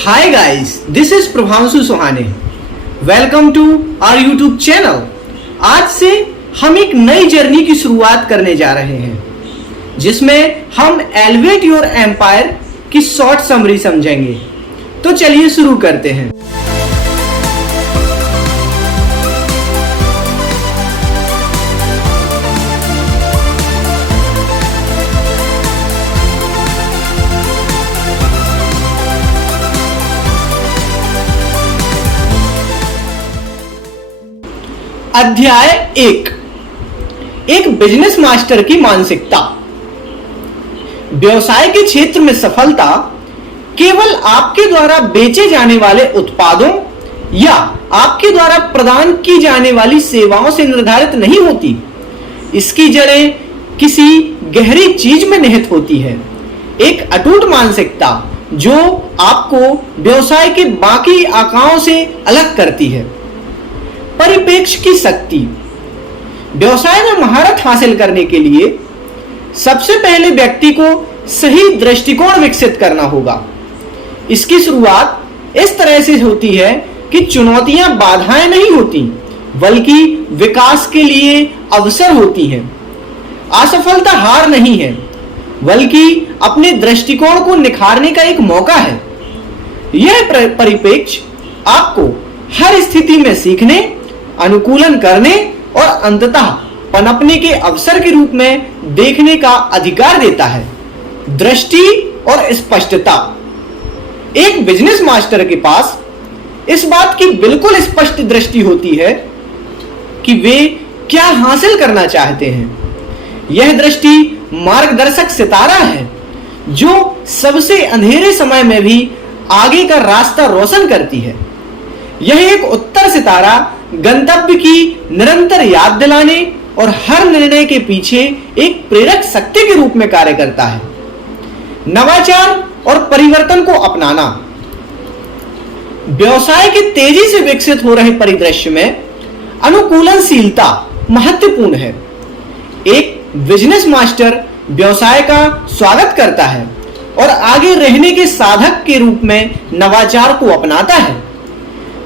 Hi guys, this is Prabhanshu Sohane. Welcome to our YouTube channel. आज से हम एक नई जर्नी की शुरुआत करने जा रहे हैं जिसमें हम एलिवेट योर एम्पायर की शॉर्ट समरी समझेंगे। तो चलिए शुरू करते हैं। अध्याय एक बिजनेस मास्टर की मानसिकता। व्यवसाय के क्षेत्र में सफलता केवल आपके द्वारा बेचे जाने वाले उत्पादों या आपके द्वारा प्रदान की जाने वाली सेवाओं से निर्धारित नहीं होती। इसकी जड़ें किसी गहरी चीज में निहित होती है, एक अटूट मानसिकता जो आपको व्यवसाय के बाकी आकाओं से अलग करती है। परिप्रेक्ष्य की शक्ति। व्यवसाय में महारत हासिल करने के लिए सबसे पहले व्यक्ति को सही दृष्टिकोण विकसित करना होगा। इसकी शुरुआत इस तरह से होती है कि चुनौतियां बाधाएं नहीं होती बल्कि विकास के लिए अवसर होती हैं। असफलता हार नहीं है बल्कि अपने दृष्टिकोण को निखारने का एक मौका है। यह परिप्रेक्ष्य आपको हर स्थिति में सीखने, अनुकूलन करने और अंततः पनपने के अवसर के रूप में देखने का अधिकार देता है। दृष्टि और स्पष्टता। एक बिजनेस मास्टर के पास इस बात की बिल्कुल स्पष्ट दृष्टि होती है कि वे क्या हासिल करना चाहते हैं। यह दृष्टि मार्गदर्शक सितारा है जो सबसे अंधेरे समय में भी आगे का रास्ता रोशन करती है। यह एक उत्तर सितारा गंतव्य की निरंतर याद दिलाने और हर निर्णय के पीछे एक प्रेरक शक्ति के रूप में कार्य करता है। नवाचार और परिवर्तन को अपनाना। व्यवसाय के तेजी से विकसित हो रहे परिदृश्य में अनुकूलनशीलता महत्वपूर्ण है। एक बिजनेस मास्टर व्यवसाय का स्वागत करता है और आगे रहने के साधक के रूप में नवाचार को अपनाता है।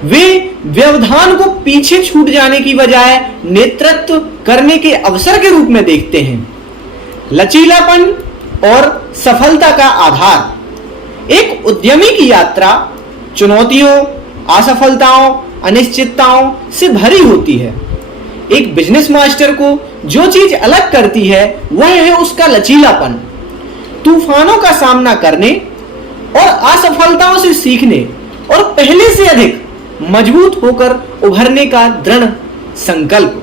वे व्यवधान को पीछे छूट जाने की बजाय नेतृत्व करने के अवसर के रूप में देखते हैं। लचीलापन और सफलता का आधार। एक उद्यमी की यात्रा चुनौतियों, असफलताओं, अनिश्चितताओं से भरी होती है। एक बिजनेस मास्टर को जो चीज अलग करती है वह है उसका लचीलापन। तूफानों का सामना करने और असफलताओं से सीखने और पहले से अधिक मजबूत होकर उभरने का दृढ़ संकल्प।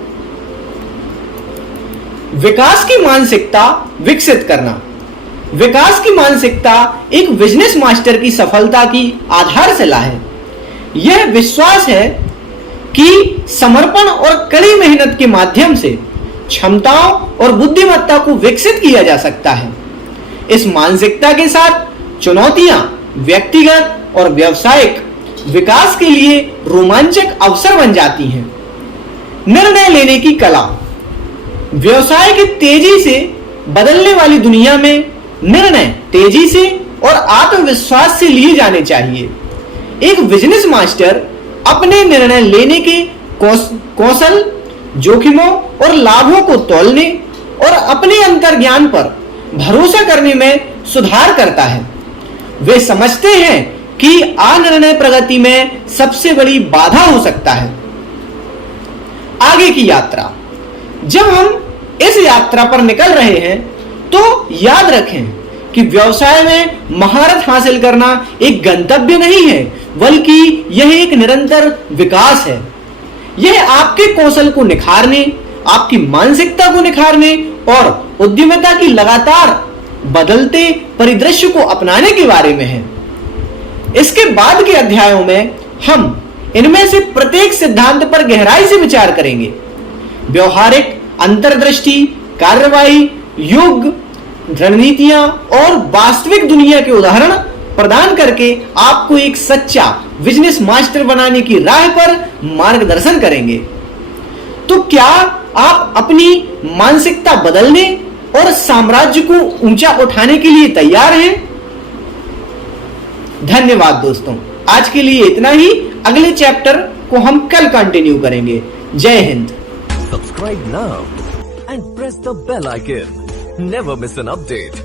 विकास की मानसिकता विकसित करना। विकास की मानसिकता एक बिजनेस मास्टर की सफलता की आधारशिला है। यह विश्वास है कि समर्पण और कड़ी मेहनत के माध्यम से क्षमताओं और बुद्धिमत्ता को विकसित किया जा सकता है। इस मानसिकता के साथ चुनौतियां व्यक्तिगत और व्यावसायिक विकास के लिए रोमांचक अवसर बन जाती हैं। निर्णय लेने की कला। व्यवसाय की तेजी से बदलने वाली दुनिया में निर्णय तेजी से और आत्मविश्वास से लिए जाने चाहिए। एक बिजनेस मास्टर अपने निर्णय लेने के कौशल, जोखिमों और लाभों को तौलने और अपने अंतर्ज्ञान पर भरोसा करने में सुधार करता है। वे समझते हैं कि अनिर्णय प्रगति में सबसे बड़ी बाधा हो सकता है। आगे की यात्रा। जब हम इस यात्रा पर निकल रहे हैं तो याद रखें कि व्यवसाय में महारत हासिल करना एक गंतव्य नहीं है बल्कि यह एक निरंतर विकास है। यह आपके कौशल को निखारने, आपकी मानसिकता को निखारने और उद्यमिता की लगातार बदलते परिदृश्य को अपनाने के बारे में है। इसके बाद के अध्यायों में हम इनमें से प्रत्येक सिद्धांत पर गहराई से विचार करेंगे। व्यवहारिक अंतर्दृष्टि, कार्रवाई, युग, रणनीतियां और वास्तविक दुनिया के उदाहरण प्रदान करके आपको एक सच्चा बिजनेस मास्टर बनाने की राह पर मार्गदर्शन करेंगे। तो क्या आप अपनी मानसिकता बदलने और साम्राज्य को ऊंचा उठाने के लिए तैयार हैं? धन्यवाद दोस्तों, आज के लिए इतना ही। अगले चैप्टर को हम कल कंटिन्यू करेंगे। जय Hind. Subscribe now and press the bell icon. Never miss an update.